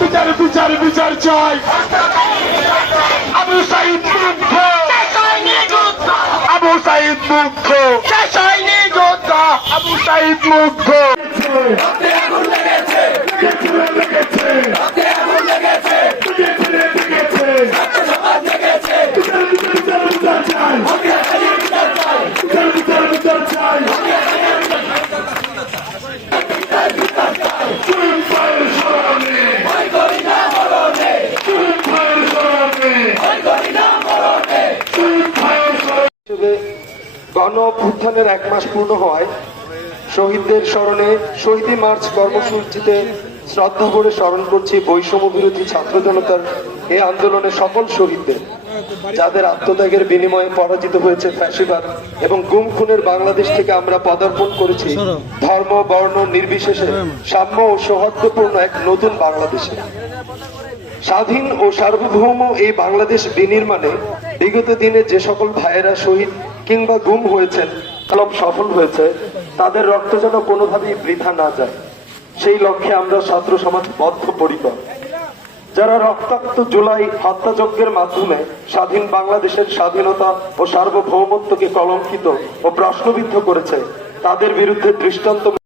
বিচার বিচার বিচার চাই আবু সাইদ মুগ্ধ আবু সাইদ মুগ্ধ আবু সাইদ মুগ্ধ হিসেবে গণ অভ্যুত্থানের এক মাস পূর্ণ হওয়ায় শহীদদের স্মরণে শহীদি মার্চ কর্মসূচিতে শ্রদ্ধা করে স্মরণ করছি বৈষম্য বিরোধী ছাত্র জনতার এই আন্দোলনে সকল শহীদদের যাদের আত্মত্যাগের বিনিময়ে পরাজিত হয়েছে ফ্যাসিবাদ এবং গুম খুনের বাংলাদেশ থেকে আমরা পদার্পণ করেছি ধর্ম বর্ণ নির্বিশেষে সাম্য ও সৌহার্দ্যপূর্ণ এক নতুন বাংলাদেশে। স্বাধীন ও সার্বভৌম এই বাংলাদেশ বিনির্মাণে বিগত দিনে যে সকল ভাইয়েরা শহীদ কিংবা গুম হয়েছেন কলম সফল হয়েছে, তাদের রক্ত যেন কোনোভাবেই বৃথা না যায়। সেই লক্ষ্যে আমরা ছাত্র সমাজ বদ্ধ বদ্ধপরিকর। যারা রক্তাক্ত জুলাই হত্যাযজ্ঞের মাধ্যমে স্বাধীন বাংলাদেশের স্বাধীনতা ও সার্বভৌমত্বকে কলঙ্কিত ও প্রশ্নবিদ্ধ করেছে, তাদের বিরুদ্ধে দৃষ্টান্ত